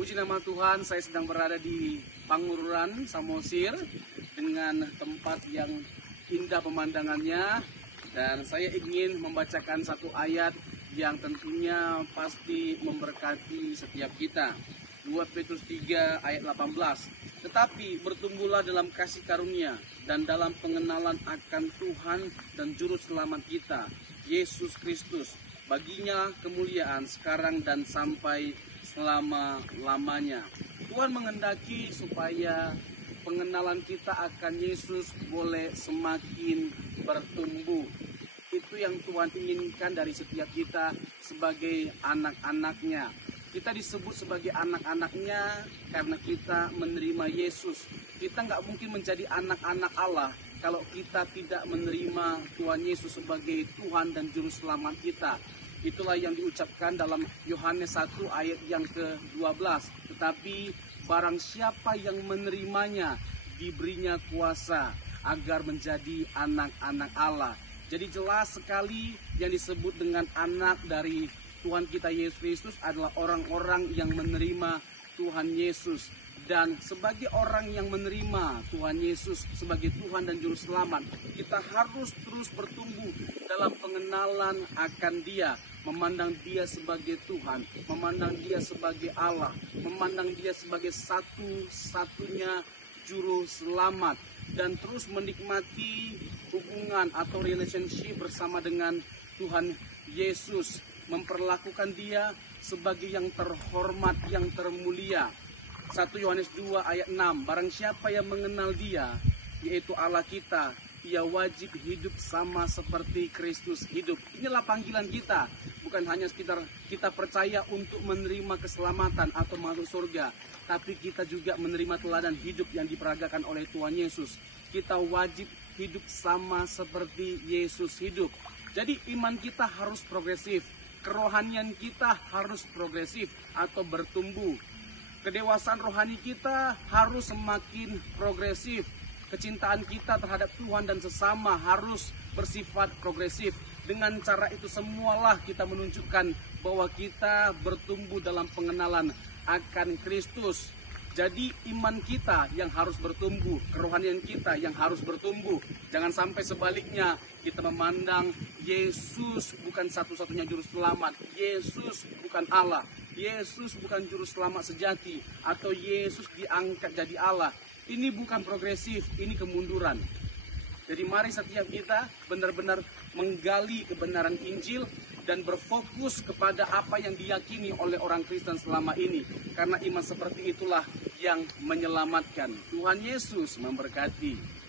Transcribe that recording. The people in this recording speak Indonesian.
Puji nama Tuhan, saya sedang berada di Pangururan, Samosir, dengan tempat yang indah pemandangannya. Dan saya ingin membacakan satu ayat yang tentunya pasti memberkati setiap kita. 2 Petrus 3 ayat 18. Tetapi bertumbuhlah dalam kasih karunia dan dalam pengenalan akan Tuhan dan Juru Selamat kita, Yesus Kristus. Baginya kemuliaan sekarang dan sampai selama-lamanya. Tuhan menghendaki supaya pengenalan kita akan Yesus boleh semakin bertumbuh. Itu yang Tuhan inginkan dari setiap kita sebagai anak-anaknya. Kita disebut sebagai anak-anaknya karena kita menerima Yesus. Kita nggak mungkin menjadi anak-anak Allah kalau kita tidak menerima Tuhan Yesus sebagai Tuhan dan Juru Selamat kita. Itulah yang diucapkan dalam Yohanes 1 ayat yang ke-12. Tetapi barang siapa yang menerimanya, diberinya kuasa agar menjadi anak-anak Allah. Jadi jelas sekali yang disebut dengan anak dari Tuhan kita Yesus Kristus adalah orang-orang yang menerima Tuhan Yesus. Dan sebagai orang yang menerima Tuhan Yesus sebagai Tuhan dan Juru Selamat, kita harus terus bertumbuh dalam pengenalan akan Dia, memandang Dia sebagai Tuhan, memandang Dia sebagai Allah, memandang Dia sebagai satu-satunya Juru Selamat, dan terus menikmati hubungan atau relationship bersama dengan Tuhan Yesus, memperlakukan Dia sebagai yang terhormat, yang termulia. 1 Yohanes 2 ayat 6, barang siapa yang mengenal Dia, yaitu Allah kita, ia wajib hidup sama seperti Kristus hidup. Inilah panggilan kita, bukan hanya sekedar kita percaya untuk menerima keselamatan atau masuk surga, tapi kita juga menerima teladan hidup yang diperagakan oleh Tuhan Yesus. Kita wajib hidup sama seperti Yesus hidup. Jadi iman kita harus progresif, kerohanian kita harus progresif atau bertumbuh. Kedewasaan rohani kita harus semakin progresif. Kecintaan kita terhadap Tuhan dan sesama harus bersifat progresif. Dengan cara itu semualah kita menunjukkan bahwa kita bertumbuh dalam pengenalan akan Kristus. Jadi iman kita yang harus bertumbuh, kerohanian kita yang harus bertumbuh. Jangan sampai sebaliknya kita memandang Yesus bukan satu-satunya Juru Selamat, Yesus bukan Allah, Yesus bukan Juru Selamat sejati, atau Yesus diangkat jadi Allah. Ini bukan progresif, ini kemunduran. Jadi mari setiap kita benar-benar menggali kebenaran Injil dan berfokus kepada apa yang diyakini oleh orang Kristen selama ini. Karena iman seperti itulah yang menyelamatkan. Tuhan Yesus memberkati.